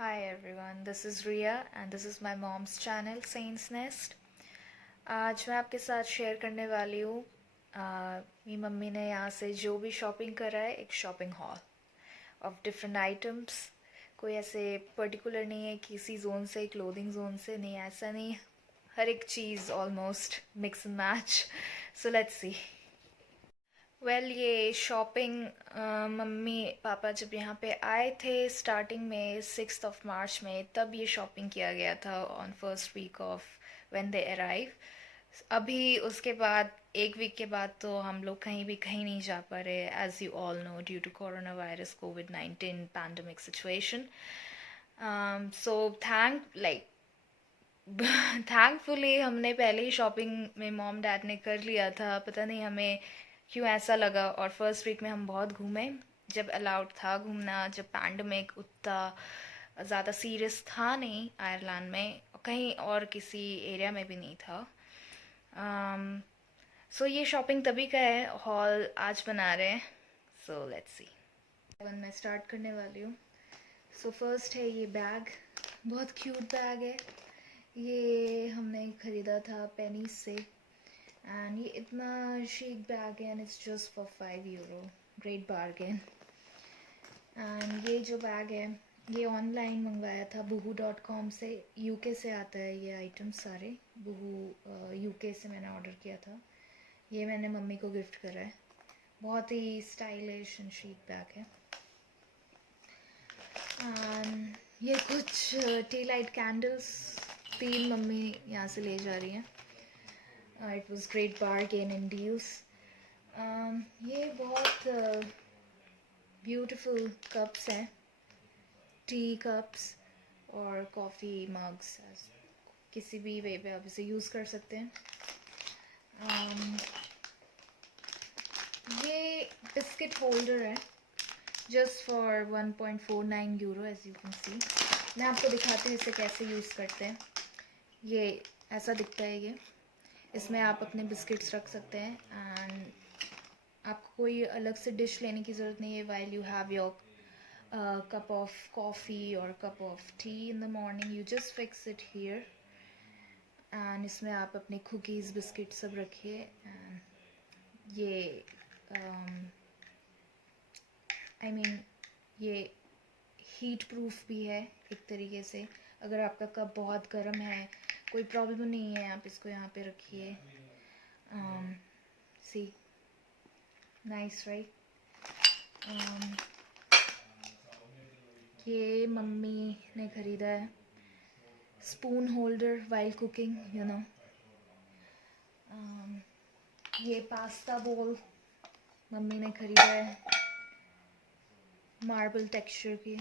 Hi everyone, this is Ria and this is my mom's channel SEN'S Nest. आज मैं आपके साथ शेयर करने वाली हूँ मेरी मम्मी ने यहाँ से जो भी शॉपिंग करा है, एक shopping hall of different items. कोई ऐसे पर्टिकुलर नहीं है किसी जोन से, क्लोथिंग जोन से नहीं, ऐसा नहीं. हर एक चीज़ almost mix and match. So let's see. ये शॉपिंग मम्मी पापा जब यहाँ पे आए थे स्टार्टिंग में 6 मार्च में, तब ये शॉपिंग किया गया था on first week of when they arrive. अभी उसके बाद एक वीक के बाद तो हम लोग कहीं नहीं जा पा रहे, as you all know, due to corona virus COVID-19 pandemic situation. So thankfully हमने पहले ही शॉपिंग में मॉम डैड ने कर लिया था. पता नहीं हमें क्यों ऐसा लगा. और फर्स्ट वीक में हम बहुत घूमे जब अलाउड था घूमना, जब पैंडमिक उतना ज़्यादा सीरियस था नहीं आयरलैंड में, कहीं और किसी एरिया में भी नहीं था. सो ये शॉपिंग तभी का है, हॉल आज बना रहे हैं. सो लेट्स सी. मैं स्टार्ट करने वाली हूँ. सो फर्स्ट है ये बैग. बहुत क्यूट बैग है. ये हमने ख़रीदा था पेनीज से एंड ये इतना chic बैग है and it's just for €5. Great bargain. And ये जो बैग है ये ऑनलाइन मंगवाया था boohoo.com से. यूके से आता है ये आइटम सारे. boohoo यूके से मैंने ऑर्डर किया था. ये मैंने मम्मी को गिफ्ट करा है. बहुत ही स्टाइलिश एंड chic बैग है. ये कुछ टी लाइट कैंडल्स 3 मम्मी यहाँ से ले जा रही हैं. इट वॉज ग्रेट बार्गेन इन डील्स. ये बहुत ब्यूटिफुल कप्स हैं, टी कप्स और कॉफ़ी मग्स. किसी भी वे पे आप इसे यूज़ कर सकते हैं. ये बिस्किट होल्डर है just for €1.49 as you can see. मैं आपको दिखाती हूँ इसे कैसे यूज़ करते हैं. ये ऐसा दिखता है. ये इसमें आप अपने बिस्किट्स रख सकते हैं एंड आपको कोई अलग से डिश लेने की ज़रूरत नहीं है. While you have your cup of coffee और cup of tea in the morning, you just fix it here and इसमें आप अपने कुकीज़ बिस्किट सब रखिए. एंड ये ये हीट प्रूफ भी है एक तरीके से. अगर आपका कप बहुत गर्म है कोई प्रॉब्लम नहीं है, आप इसको यहाँ पे रखिए. See nice right. ये मम्मी ने ख़रीदा है spoon holder while cooking, you know. ये पास्ता बोल मम्मी ने ख़रीदा है मार्बल टेक्सचर की.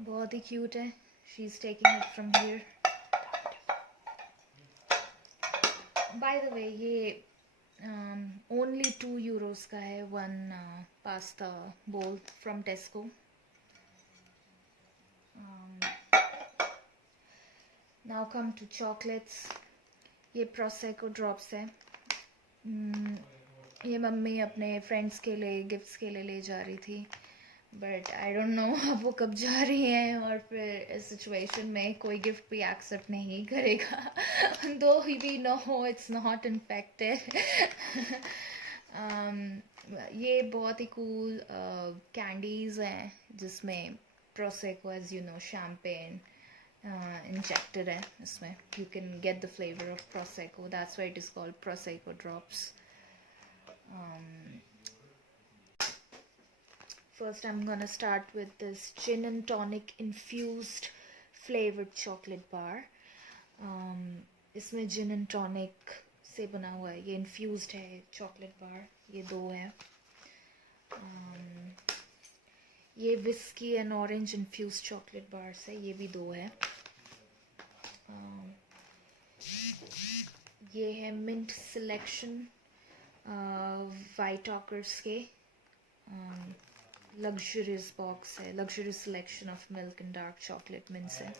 बहुत ही क्यूट है. She is taking it from here. By the way ये ओनली €2 का है. 1 pasta bowl from Tesco. Now come to chocolates. ये प्रोसेको ड्रॉप्स है. ये मम्मी अपने फ्रेंड्स के लिए गिफ्ट्स के लिए ले जा रही थी, बट आई डोंट नो अब वो कब जा रही हैं. और फिर इस सिचुएशन में कोई गिफ्ट भी एक्सेप्ट नहीं करेगा दो we know it's not infected. ये बहुत ही कूल कैंडीज़ हैं जिसमें prosecco, as you know, champagne injected है इसमें. You can get the flavour of prosecco, that's why it is called prosecco drops. First I'm gonna start with this gin and tonic infused flavored chocolate bar. इसमें gin and tonic से बना हुआ है. ये infused है chocolate bar. ये 2 है. ये whiskey and orange infused chocolate bars है. ये भी 2 है. ये है mint selection white talkers के luxurious box है. luxurious selection of milk and dark chocolate mints है.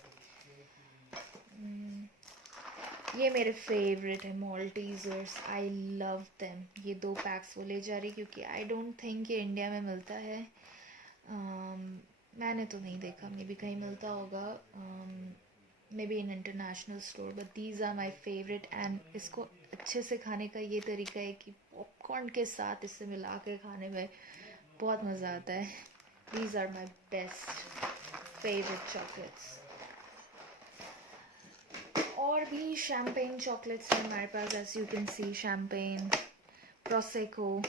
ये मेरे फेवरेट है Maltesers. I love them. ये 2 पैक्स वो ले जा रही क्योंकि आई डोंट थिंक ये इंडिया में मिलता है. मैंने तो नहीं देखा, मे बी कहीं मिलता होगा, maybe in international store, but these are my favourite. And इसको अच्छे से खाने का ये तरीका है कि पॉपकॉर्न के साथ इसे मिला के खाने में बहुत मज़ा आता है। These are my best favourite chocolates. और भी शैम्पेन चॉकलेट्स हैं हमारे पास, as you can see, champagne, prosecco,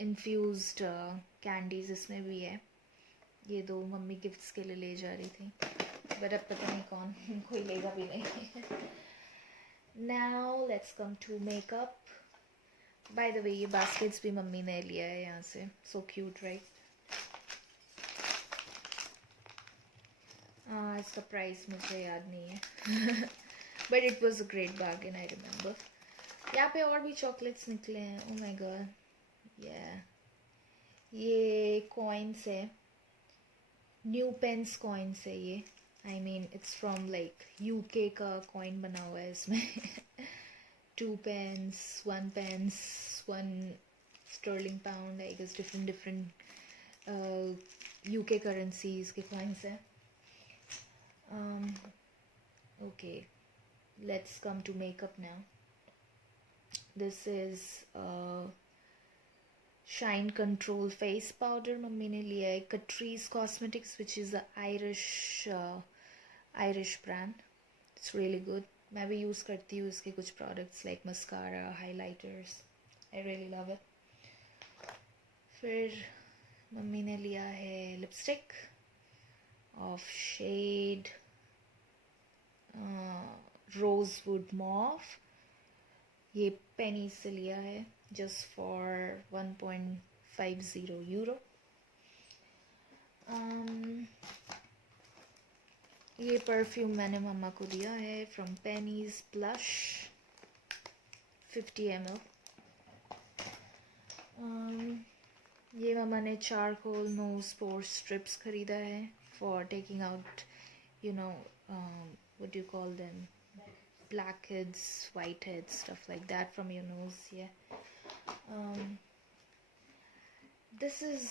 infused candies इसमें भी है। ये दो मम्मी गिफ्ट्स के लिए ले जा रही थी, बट अब पता नहीं कौन, कोई लेगा भी नहीं। Now let's come to makeup. By the way ये बास्केट्स भी मम्मी ने लिया है यहाँ से, सो क्यूट राइट। इसका प्राइस मुझे याद नहीं है, but it was a great bargain, I remember. यहाँ पे और भी चॉकलेट्स निकले हैं, ओ माय गॉड। ये कॉइन्स है, न्यू पेंस कॉइन्स है ये। I mean it's from like UK का कॉइन बना हुआ है इसमें। 2 pence, 1 pence, 1 sterling pound, I guess different UK currencies के कॉइन्स हैं। Okay, let's come to makeup now. This is shine control face powder mummy ने लिया है, Catrice Cosmetics, which is a Irish brand. It's really good. मैं भी यूज़ करती हूँ इसके कुछ products like mascara, highlighters. I really love it. फिर मम्मी ने लिया है lipstick of shade Rosewood Mauve. ये पेनी से लिया है, just for 1.50 euro. ये परफ्यूम मैंने मम्मा को दिया है from Penny's Blush 50 ml. ये मम्मा ने चारकोल nose pore strips खरीदा है for taking out, you know, what do you call them, blackheads, whiteheads, stuff like that from your nose. This is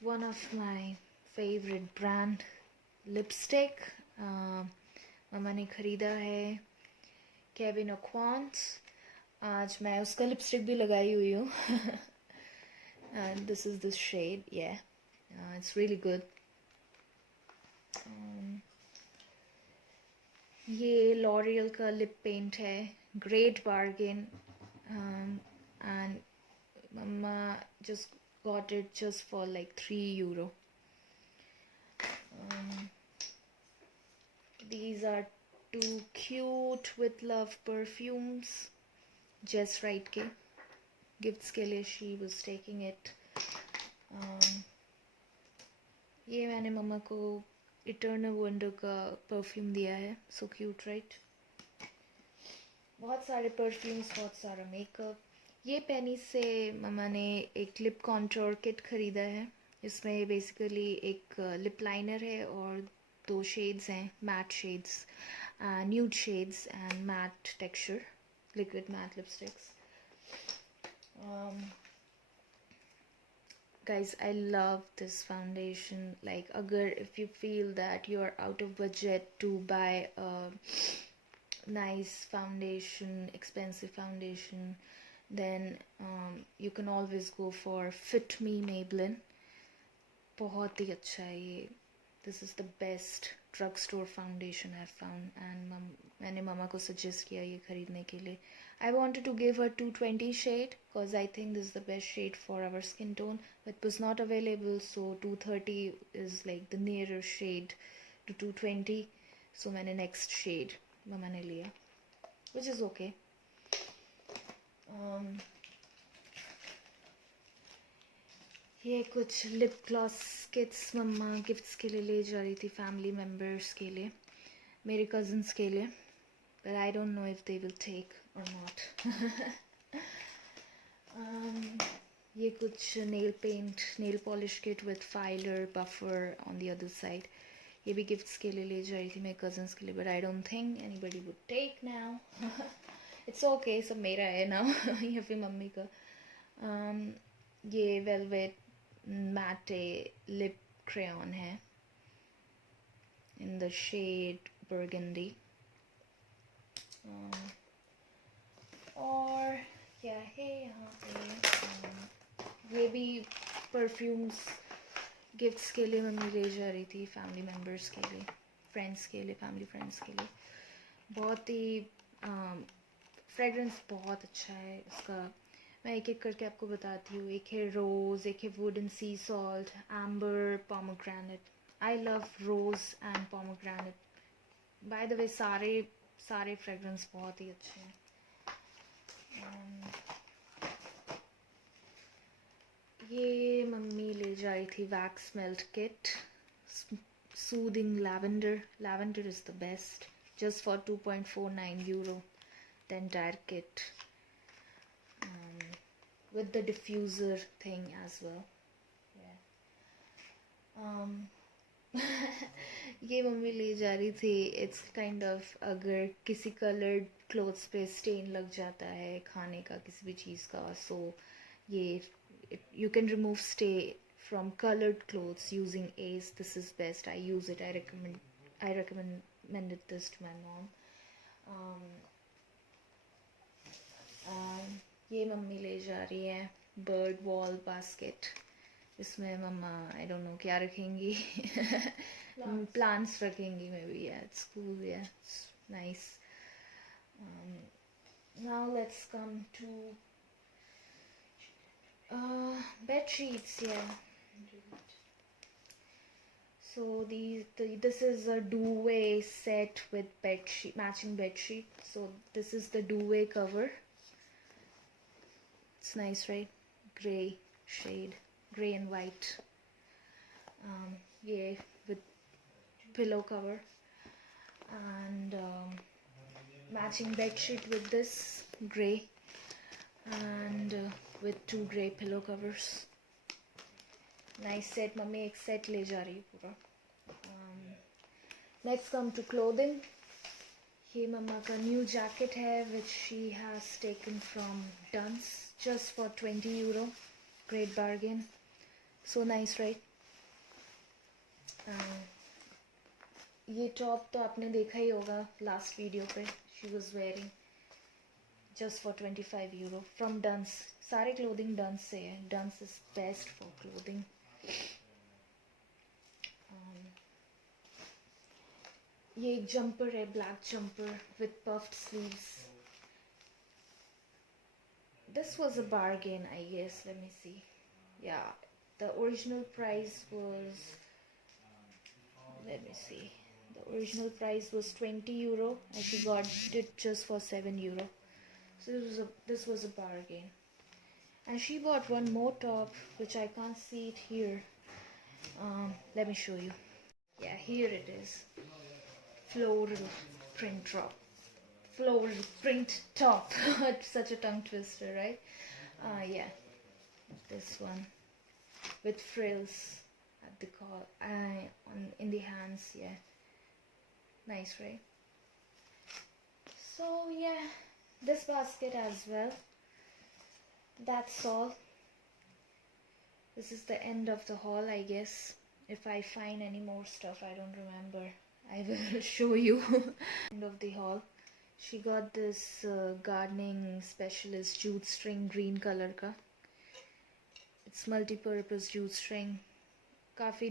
one of my favorite brand lipstick. मम्मा ने खरीदा है Kevin O'Quant. आज मैं उसका लिपस्टिक भी लगाई हुई हूँ. And this is this shade, yeah. It's really good. ये L'Oreal का लिप पेंट है, great bargain, and mama just got it just for like 3 euro. These are 2 cute with love perfumes, just right के gifts के लिए she was taking it. ये मैंने मम्मा को eternal wonder का परफ्यूम दिया है, so cute right. बहुत सारे परफ्यूम्स, बहुत सारा मेकअप. ये पेनी से मम्मा ने एक लिप कॉन्टोर किट खरीदा है. इसमें बेसिकली एक लिप लाइनर है और 2 शेड्स हैं, matte shades, nude shades and matte texture, liquid matte lipsticks. Guys, I love this foundation. Like, if you feel that you are out of budget to buy a nice foundation, expensive foundation, then you can always go for Fit Me Maybelline. बहुत ही अच्छा है ये. This is the best drugstore foundation I've found, and मैंने मामा को suggest किया ये खरीदने के लिए. I wanted to give her 220 shade because I think this is the best shade for our skin tone, but it was not available, so 230 is like the nearer shade to 220. So मैंने next shade मामा ने लिया, which is okay. ये कुछ lip gloss kits मम्मा गिफ्ट्स के लिए ले जा रही थी, फैमिली मेम्बर्स के लिए, मेरे कज़न्स के लिए, but I don't know if they will take or not. ये कुछ nail paint, nail polish kit with filer, buffer on the other side. ये भी गिफ्ट्स के लिए ले जा रही थी मेरे कज़न्स के लिए, but I don't think anybody would take now. It's okay, सब मेरा है ना. या फिर मम्मी का. ये वेलवेट मैटे लिप क्रेयॉन है, in the shade burgundy. और क्या है यहाँ पे, ये भी परफ्यूम्स गिफ्ट्स के लिए मम्मी ले जा रही थी, फैमिली मेम्बर्स के लिए, फ्रेंड्स के लिए, फैमिली फ्रेंड्स के लिए. बहुत ही फ्रेगरेंस बहुत अच्छा है इसका. मैं एक एक करके आपको बताती हूँ. एक है रोज़, एक है wood and sea salt, amber, pomegranate. I love rose and pomegranate. By the way सारे फ्रेगरेंस बहुत ही अच्छे हैं. ये मम्मी ले जा रही थी wax melt kit, soothing lavender. Lavender is the best, just for 2.49 euro, the entire kit, with the diffuser thing as well. ये मम्मी ले जा रही थी. इट्स काइंड ऑफ, अगर किसी कलर्ड क्लोथ्स पे स्टेन लग जाता है खाने का, किसी भी चीज़ का, सो ये you can remove stay from colored clothes using Ace. This is best. I use it. I recommended this to my mom. ये मम्मी ले जा रही है बर्ड वॉल बास्केट. इसमें मम्मा आई डोंट नो क्या रखेंगी. प्लांट्स रखेंगी मे बी. या इट्स कूल. या it's nice. Now let's come to bed sheets. So this is a duvet set with matching bed sheet. So this is the duvet cover. It's nice, right? Gray shade, gray and white. Yeah, with pillow cover and matching bed sheet with this gray and with 2 gray pillow covers. Nice set. Mummy एक set ले जा रही है पूरा. Next come to clothing. ये मम्मा का new jacket है which she has taken from Dun's just for 20 euro. Great bargain. So nice, right? ये top तो आपने देखा ही होगा last video पे. She was wearing just for 25 euro from Dun's. सारे clothing Dun's से है. Dun's is best for clothing. ये एक jumper है, black jumper with puffed sleeves. This was a bargain, I guess. Let me see. Yeah, the original price was, let me see, the original price was 20 euro and she got it just for 7 euro. So this was a bargain. And she bought one more top which I can't see it here. Let me show you. Yeah, here it is. Floral print top. Floral print top. Such a tongue twister, right? Yeah, this one with frills at the in the hands. Yeah, nice, right? So yeah, this basket as well. That's all. This is the end of the haul, I guess. If I find any more stuff, I don't remember, I will show you. End of the haul. She got this gardening specialist jute string, green color ka. It's multi-purpose jute string. काफ़ी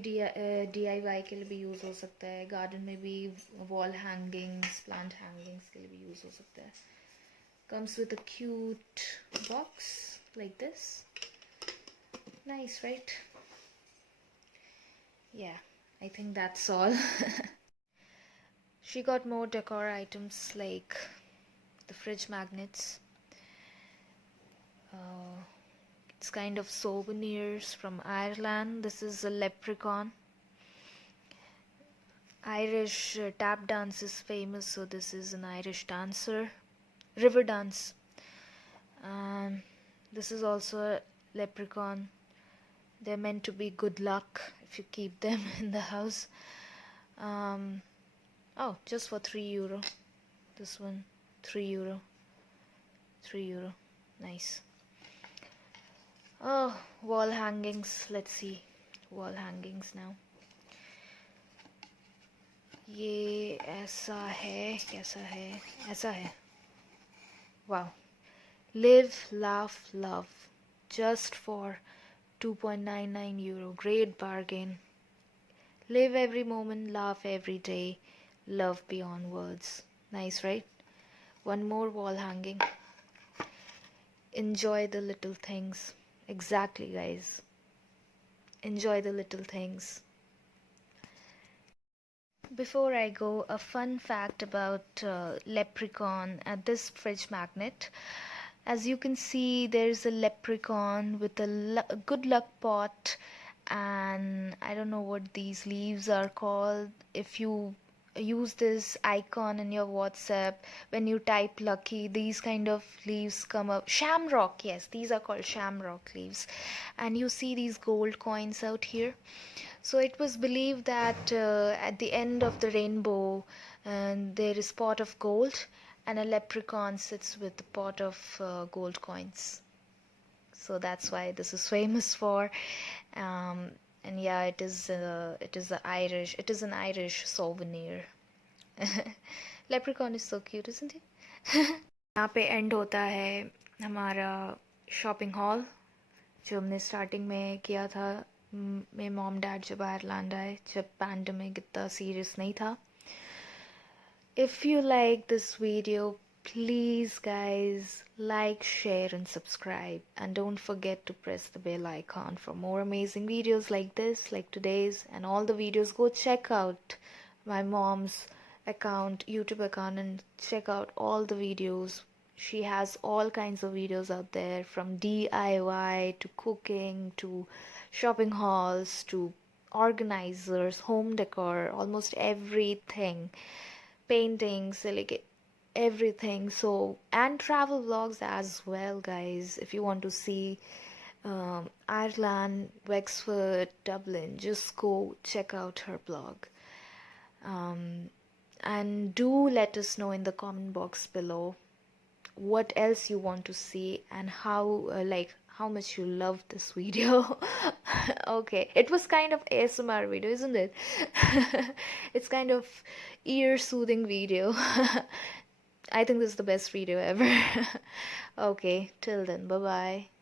DIY के लिए भी यूज़ हो सकता है. गार्डन में भी wall hangings, plant hangings के लिए भी यूज़ हो सकता है. Comes with a cute box like this. Nice, right? Yeah, I think that's all. She got more decor items like the fridge magnets. It's kind of souvenirs from Ireland. This is a leprechaun. Irish tap dance is famous, so this is an Irish dancer. River dance. This is also a leprechaun. They're meant to be good luck if you keep them in the house. Oh, just for 3 euro. This one, 3 euro. 3 euro. Nice. Oh, wall hangings. Let's see. Wall hangings now. ये ऐसा है, कैसा है, ऐसा है. Wow. Live, laugh, love. Just for 2.99 euro. Great bargain. Live every moment, laugh every day. Love beyond words. Nice, right? One more wall hanging. Enjoy the little things. Exactly, guys. Enjoy the little things. Before I go, a fun fact about leprechaun at this fridge magnet. As you can see, there's a leprechaun with a good luck pot, and I don't know what these leaves are called. If you use this icon in your WhatsApp, when you type lucky, these kind of leaves come up. Shamrock, yes, these are called shamrock leaves. And you see these gold coins out here. So it was believed that at the end of the rainbow, there is pot of gold, and a leprechaun sits with a pot of gold coins. So that's why this is famous for. And yeah, it is an Irish souvenir. Leprechaun is so cute, isn't it? यहाँ पे एंड होता है हमारा shopping hall जो हमने स्टार्टिंग में किया था. मेरे मॉम डैड जब आयरलैंड आए, जब पैंडेमिक इतना सीरियस नहीं था. If you like this video, please guys like, share and subscribe, and don't forget to press the bell icon for more amazing videos like this, like today's and all the videos. Go check out my mom's account, YouTube account, and check out all the videos. She has all kinds of videos out there, from DIY to cooking to shopping hauls to organizers, home decor, almost everything, paintings, like everything. So, and travel vlogs as well, guys. If you want to see Ireland, Wexford, Dublin, just go check out her blog. And do let us know in the comment box below what else you want to see, and how much you love this video. Okay, it was kind of ASMR video, isn't it? It's kind of ear soothing video. I think this is the best video ever. Okay, till then, bye bye.